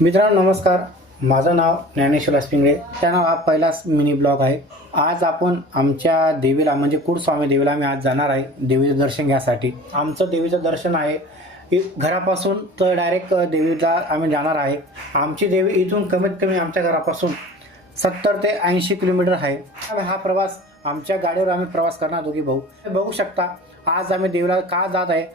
मित्रांनो नमस्कार, माझं नाव ज्ञानेश्वर पिंगळे. त्यानं हा पहिलाच मिनी ब्लॉग आहे. आज आपण आमच्या देवीला म्हणजे कुळस्वामी देवीला आम्ही आज जाणार आहे देवीचं दर्शन घ्यासाठी. आमचं देवीचं दर्शन आहे घरापासून तर डायरेक्ट देवीला आम्ही जाणार आहे. आमची देवी इथून कमीत कमी आमच्या घरापासून 70 ते 80 किलोमीटर आहे. हा प्रवास आमच्या गाडीवर आम्ही प्रवास करणार दोघी भाऊ. बघू शकता आज आम्ही देवीला का जात आहे.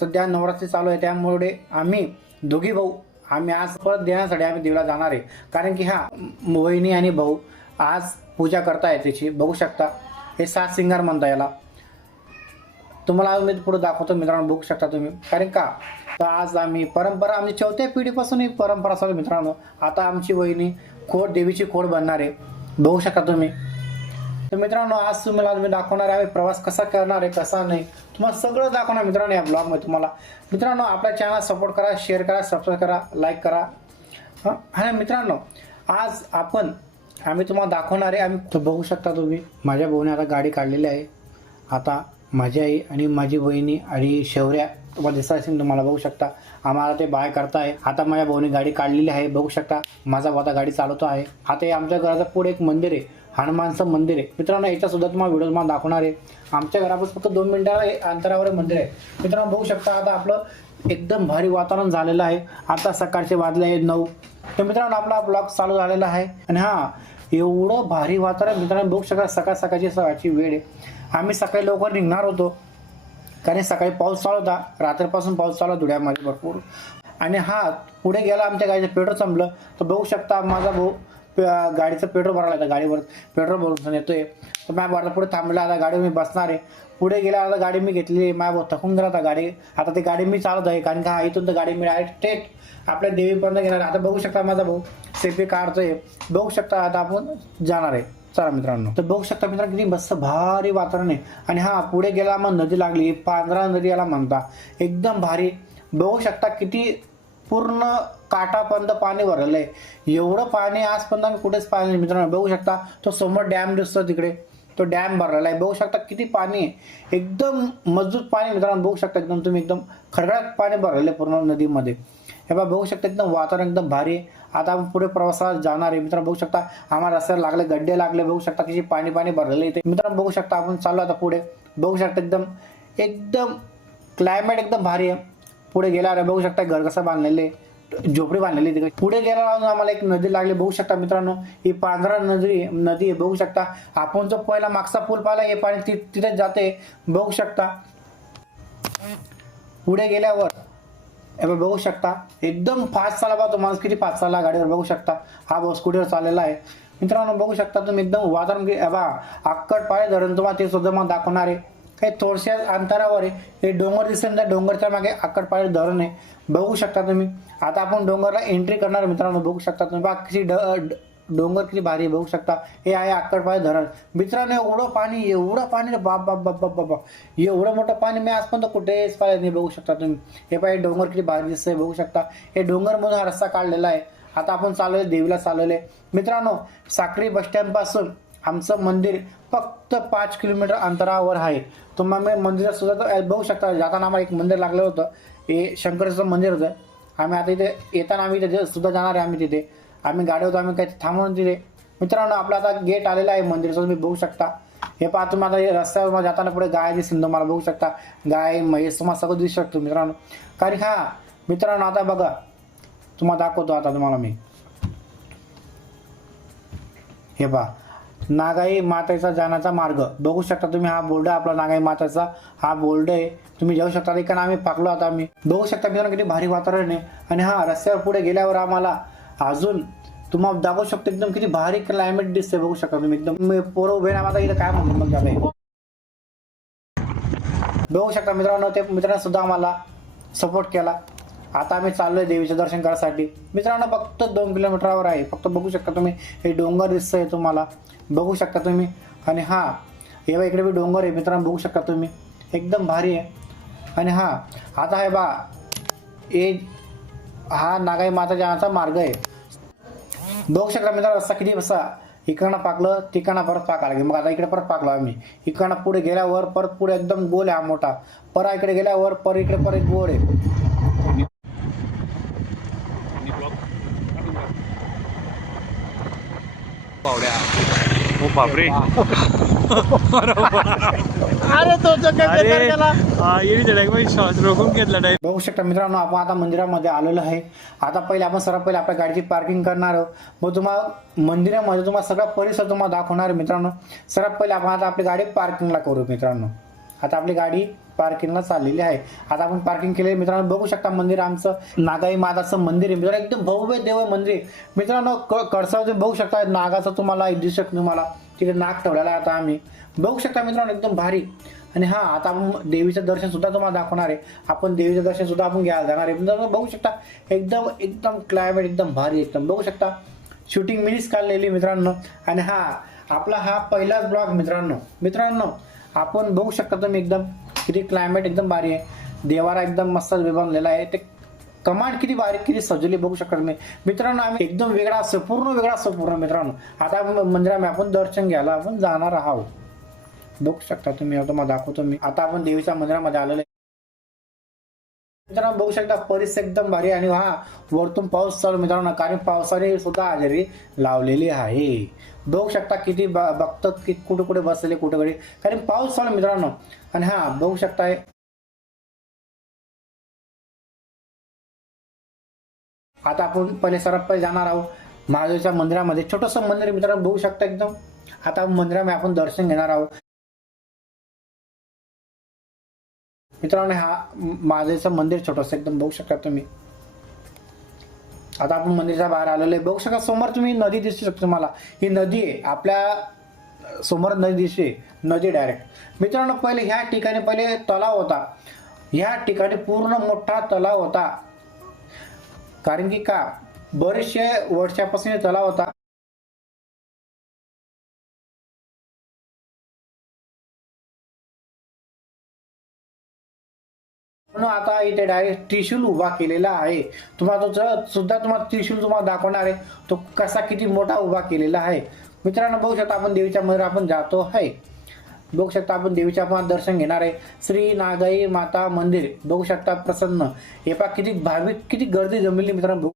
सध्या नवरात्री चालू आहे त्यामुळे आम्ही दोघी भाऊ आम्ही आज परत देण्यासाठी आम्ही देवीला जाणार आहे. कारण की हा वहिनी आणि भाऊ आज पूजा करताय त्याची. बघू शकता हे 7 सिंगार म्हणता याला. तुम्हाला मी पुढे दाखवतो मित्रांनो. बघू शकता तुम्ही. कारण का तर आज आम्ही परंपरा आमची 4थ्या पिढीपासून ही परंपरा चालू मित्रांनो. आता आमची वहिनी खोड देवीची खोड बनणार आहे. बघू शकता तुम्ही. तर मित्रांनो आज तुम्हाला मी दाखवणार आहे प्रवास कसा करणार आहे कसा नाही तुम्हाला सगळं दाखवणार मित्रांनो या ब्लॉगमध्ये. तुम्हाला मित्रांनो आपल्या चॅनल सपोर्ट करा, शेअर करा, सबस्क्राईब करा, लाईक करा. आणि मित्रांनो आज आम्ही तुम्हाला दाखवणार आहे. आम्ही बघू शकता तुम्ही माझ्या भाऊने आता गाडी काढलेली आहे. आता माझी आई आणि माझी वहिनी आणि शौर्या तुम्हाला दिसत असेल तुम्हाला. बघू शकता आम्हाला ते बाय करताय. आता माझ्या भाऊने गाडी काढलेली आहे. बघू शकता माझा भाऊ आता गाडी चालवतो आहे. आता हे आमच्या घराच्या पुढे एक मंदिर आहे, हनुमानचं मंदिर आहे मित्रांनो. याचा सुद्धा तुम्हाला व्हिडिओ मला दाखवणार आहे. आमच्या घरापासून फक्त 2 मिनिटाच्या अंतरावर मंदिर आहे मित्रांनो. बघू शकता आता आपलं एकदम भारी वातावरण झालेलं आहे. आता सकाळचे वाजले आहे 9. तर मित्रांनो आपला ब्लॉग चालू झालेला आहे. आणि एवढं भारी वातावरण मित्रांनो. बघू शकता सकाळची वेळ आहे. आम्ही सकाळी लवकर निघणार होतो कारण सकाळी पाऊस चालू होता. रात्रीपासून पाऊस चालू धुळ्यामध्ये भरपूर. आणि पुढे गेला आमच्या गाडीचं पेट्रोल संपलं. तर बघू शकता माझा भाऊ गाडीचं पेट्रोल भरायला येतं. गाडीवर पेट्रोल भरून येतोय. तर माझ्या बाळा पुढे थांबला. आता गाडी मी बसणार आहे. पुढे गेला आता गाडी मी घेतली. माझ्या भाऊ थकून गेला आता गाडी. आता ती गाडी मी चालवत आहे कारण का इथून तर गाडी मी डायरेक्ट स्ट्रेट आपल्या देवीपर्यंत घेणार. आता बघू शकता माझा भाऊ सेल्फी काढतोय. बघू शकता आता आपण जाणार आहे. चला मित्रांनो. तर बघू शकता मित्रांनो किती मस्त भारी वातावरण आहे. आणि पुढे गेला मग नदी लागली. पांढरा नदी याला म्हणता. एकदम भारी. बघू शकता किती पूर्ण काठापर्यंत पाणी भरलेलं आहे. एवढं पाणी आजपर्यंत आम्ही कुठेच पाहिलं नाही मित्रांनो. बघू शकता तो समोर डॅम दिसतो तिकडे. तो डॅम भरलेला आहे. बघू शकता किती पाणी आहे. एकदम मजबूत पाणी मित्रांनो. बघू शकता एकदम तुम्ही एकदम खडखडाट पाणी भरलेलं आहे पूर्ण नदीमध्ये. हे बघू शकता एकदम वातावरण एकदम भारी आहे. आता आपण पुढे प्रवासाला जाणार आहे मित्रांनो. बघू शकता आम्हाला रस्त्याला लागले गड्डे लागले. बघू शकता किती पाणी भरलेलं आहे मित्रांनो. बघू शकता आपण चाललो आता पुढे. बघू शकता एकदम क्लायमेट एकदम भारी आहे. पुढे गेल्यावर बघू शकता घर कसं बांधलेले, झोपडी बांधलेली तिकडे. पुढे गेल्यावर आम्हाला एक नदी लागली. बघू शकता मित्रांनो ही पांढरा नदी आहे. बघू शकता आपण जो पहिला मागचा पूल पाहिला हे पाणी तिथेच जाते. बघू शकता पुढे गेल्यावर बघू शकता एकदम फास्ट चालला. तो माणूस किती फास्ट चालला गाडीवर. बघू शकता भाऊ स्कूटीवर चाललेला आहे मित्रांनो. बघू शकता तुम्ही एकदम वातावरण. अक्कटपाळे धरण तुम्हाला ते सुद्धा मला दाखवणार आहे. काही थोडशा अंतरावर आहे. हे डोंगर दिसतं त्या डोंगरच्या मागे अक्कटपाळे धरण आहे. बघू शकता तुम्ही. आता आपण डोंगरला एंट्री करणार मित्रांनो. बघू शकता तुम्ही किती डोंगर किती भारी. बघू शकता हे आहे अक्कटपाळे धरण मित्रांनो. एवढं पाणी बाप बाप बाप बाप बाप. एवढं मोठं पाणी मी आजपर्यंत कुठेच पाहिलं नाही. बघू शकता तुम्ही. हे पाहिजे डोंगर किती भारी दिसतंय. बघू शकता हे डोंगरमधून हा रस्ता काढलेला आहे. आता आपण चाललोय देवीला चालवले मित्रांनो. साक्री बस स्टँड पासून आमचं मंदिर फक्त 5 किलोमीटर अंतरावर आहे. तुम्हाला मंदिरात सुद्धा बघू शकता. जाताना आम्हाला एक मंदिर लागलं होतं. हे शंकराचं मंदिर होतं. आम्ही आता इथे येताना आम्ही तिथे सुद्धा जाणार आहे. आम्ही तिथे गाडी होतो आम्ही काही थांबवून तिथे मित्रांनो. आपला आता गेट आलेला आहे मंदिराचं तुम्ही बघू शकता. हे पहा तुम्ही आता रस्त्यावर जाताना पुढे गाय दिसेल तुम्हाला. बघू शकता गाय म्हैस तुम्हाला सगळं दिसू शकतो मित्रांनो. कारण मित्रांनो आता बघा तुम्हाला दाखवतो आता तुम्हाला मी. हे पहा नागाई मातेचा जाण्याचा मार्ग. बघू शकता तुम्ही बोर्ड आपला नागाई मातेचा बोर्ड आहे. तुम्ही जाऊ शकता. इकडे आम्ही पाकलो आता आम्ही. बघू शकता मित्रांनो किती भारी वातावरण आहे. आणि रस्त्यावर पुढे गेल्यावर आम्हाला अजून तुम्हाला दाखवू शकतो एकदम किती भारी क्लायमेट दिसते. बघू शकता तुम्ही एकदम पोरं उभे आता इथं काय म्हणतो मग झालंय. बघू शकता मित्रांनो ते मित्रांनो सुद्धा आम्हाला सपोर्ट केला. आता आम्ही चाललोय देवीचे दर्शन करायसाठी मित्रांनो. फक्त 2 किलोमीटरवर आहे. फक्त बघू शकता तुम्ही हे डोंगर दिसतंय तुम्हाला. बघू शकता तुम्ही. आणि हे इकडे बी डोंगर आहे मित्रांनो. बघू शकता तुम्ही एकदम भारी आहे. आणि आता नागाई माता जाण्याचा मार्ग आहे. बघू शकता मित्रांनो रस्ता किती बसा. इकडनं पाकलं तिकडनं परत पाकायला लागेल. मग आता इकडे परत पाकलो आम्ही. इकडनं पुढे गेल्यावर परत पुढे एकदम गोल आहे मोठा. परत इकडे गेल्यावर इकडे परत गोल आहे. पावड्या. ओ बापरे. अरे तो श्वास रोखून घेतला टाईप. बघू शकता मित्रांनो, आपण आता मंदिरामध्ये आलेलो आहे. आता पहिले आपण सर्वात पहिले आपल्या गाडीची पार्किंग करणार आहोत. मग तुम्हाला मंदिरामध्ये तुम्हाला सगळा परिसर तुम्हाला दाखवणार आहे मित्रांनो. सर्वात पहिले आपण आता आपली गाडी पार्किंगला करू मित्रांनो. आता आपली गाडी पार्किंगला चाललेली आहे. आता आपण पार्किंग केलेली मित्रांनो. बघू शकता मंदिर आमचं नागाई माताचं मंदिर आहे मित्रांनो. एकदम भव्य देव मंदिर आहे मित्रांनो. कडसावर बघू शकता नागाचं तुम्हाला दिसू शकतो. तुम्हाला तिथे नाग ठेवलेला आहे. आता आम्ही बघू शकता मित्रांनो एकदम भारी. आणि हा आता आपण देवीचं दर्शन सुद्धा तुम्हाला दाखवणार आहे. आपण देवीचं दर्शन सुद्धा आपण घ्यायला जाणार आहे मित्रांनो. बघू शकता एकदम एकदम क्लायमेट एकदम भारी एकदम. बघू शकता शूटिंग मिनीच काढलेली मित्रांनो. आणि हा आपला हा पहिलाच ब्लॉग मित्रांनो आपण बघू शकता तुम्ही एकदम किती क्लायमेट एकदम भारी आहे. देवारा एकदम मस्त बनलेला आहे. ते कमांड किती बारीक किती सजवली बघू शकता तुम्ही मित्रांनो. आम्ही एकदम वेगळा संपूर्ण मित्रांनो. आता मंदिरामध्ये आपण दर्शन घ्यायला आपण जाणार आहोत. बघू शकता तुम्ही. तुम्हाला दाखवतो मी. आता आपण देवीच्या मंदिरामध्ये आलेलो आहे मित्रांनो. बघू शकता परिसर एकदम भारी. आणि हा वरतून पाऊस चालू मित्रांनो, कारण पावसाने सुद्धा हजेरी लावलेली आहे. बघू शकता किती बघतात की कुठे कुठे बसलेले कुठे कारण पाऊस चालू मित्रांनो. आणि हा बघू शकता आता आपण पहिले सर्वात पहिले जाणार आहोत महादेवच्या मंदिरामध्ये. छोटंसं मंदिर मित्रांनो बघू शकता एकदम. आता मंदिरामध्ये आपण दर्शन घेणार आहोत मित्रांनो. हा महादेवचं मंदिर छोटंसं एकदम बघू शकता तुम्ही. आता आपण मंदिराच्या बाहेर आलेलो आहे. बघू शकता समोर तुम्ही नदी दिसू शकते. तुम्हाला ही नदी आहे. आपल्या समोर नदी दिसते. नदी डायरेक्ट मित्रांनो. पहिले ह्या ठिकाणी पहिले तलाव होता. ह्या ठिकाणी पूर्ण मोठा तलाव होता. कारण की का बरेचशे वर्षापासून तलाव होता. म्हणून आता इथे डायरेक्ट त्रिशूल उभा केलेला आहे. तुम्हाला तो सुद्धा तुम्हाला त्रिशूल तुम्हाला दाखवणार आहे. तो कसा किती मोठा उभा केलेला आहे मित्रांनो. बघू शकता आपण देवीच्या मंदिरात आपण जातो आहे. बघू शकता आपण देवीच्या आपण दर्शन घेणार आहे. श्री नागाई माता मंदिर बघू शकता प्रसन्न. हे पहा किती भाविक किती गर्दी जमलेली मित्रांनो.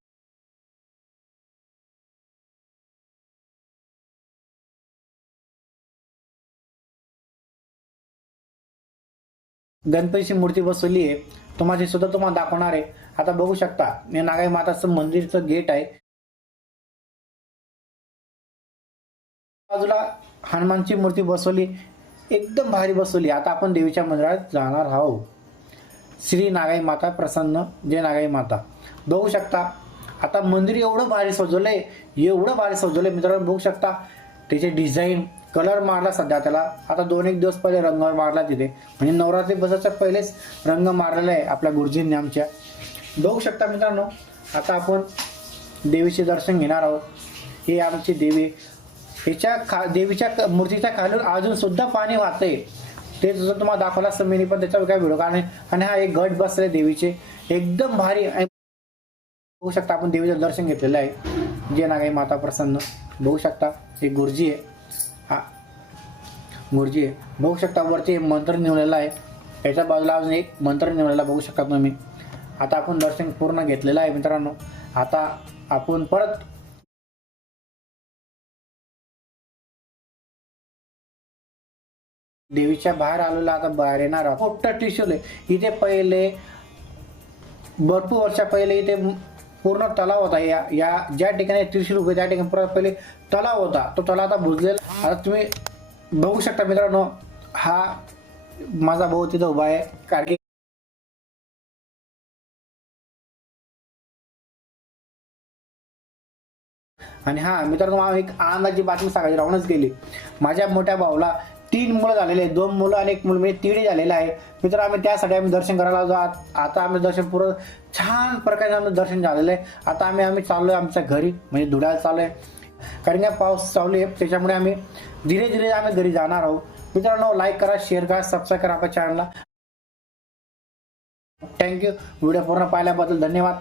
गणपतीची मूर्ती बसवली आहे. तुम्हाला सुद्धा तुम्हाला दाखवणार आहे. आता बघू शकता हे नागाई माताचं मंदिरचं गेट आहे. बाजूला हनुमानची मूर्ती बसवली एकदम भारी बसवली. आता आपण देवीच्या मंदिरात जाणार आहोत. श्री नागाई माता प्रसन्न जय नागाई माता. बघू शकता आता मंदिर एवढं भारी सजवलंय मित्रांनो. बघू शकता त्याचे डिझाईन कलर मारला सध्या त्याला. आता 2-1 दिवस पहिले रंग मारला तिथे. म्हणजे नवरात्री बसायच्या पहिलेच रंग मारलेला आहे आपल्या गुरुजींनी आमच्या. बघू शकता मित्रांनो. आता आपण देवीचे दर्शन घेणार आहोत. हे आमची देवी. ह्याच्या देवीच्या मूर्तीच्या खालून अजून सुद्धा पाणी वाहतंय. ते सुद्धा तुम्हाला दाखवला असतं मी, पण त्याच्यावर काय व्हिडिओ काढणे. आणि हा एक गट बसले देवीचे एकदम भारी. बघू शकता आपण देवीचं दर्शन घेतलेलं आहे. जय नागाई माता प्रसन्न. बघू शकता एक गुरुजी आहे. हा गुरुजी आहे. बघू शकता वरती मंत्र निवडलेला आहे. याच्या बाजूला अजून एक मंत्र निवडलेला बघू शकता तुम्ही. आता आपण दर्शन पूर्ण घेतलेलं आहे मित्रांनो. आता आपण परत देवीच्या बाहेर आलेलो. आता बाहेर येणार आहोत. मोठं त्रिशूल आहे इथे. पहिले भरपूर वर्षा पहिले इथे पूर्ण तलाव होता. या ज्या ठिकाणी त्रिशूल उभे त्या ठिकाणी परत पहिले तलाव होता. तो तलाव आता बुजलेला. आता तुम्ही बघू शकता मित्रांनो. हा माझा भाऊ तिथं उभा आहे. कारण की आणि हा मित्रांनो एक आनंदाची बातमी सांगायची राहूनच गेली. माझ्या मोठ्या भाऊला 3 मुलं झालेले आहेत. 2 मुलं आणि 1 मुलं म्हणजे 3 झालेलं आहे मित्रांनो. आम्ही त्यासाठी आम्ही दर्शन करायला जाऊ. आता आम्ही दर्शन पूर्ण छान प्रकारे आम्ही दर्शन झालेलं आहे. आता आम्ही चाललोय आमच्या घरी म्हणजे धुळ्याला चाललोय. कारण की पाऊस चालू आहे त्याच्यामुळे आम्ही धीरे आम्ही घरी जाणार आहोत. मित्रांनो लाईक करा, शेअर करा, सबस्क्राईब करा आपल्या चॅनलला. थँक्यू. व्हिडिओ पूर्ण पाहिल्याबद्दल धन्यवाद.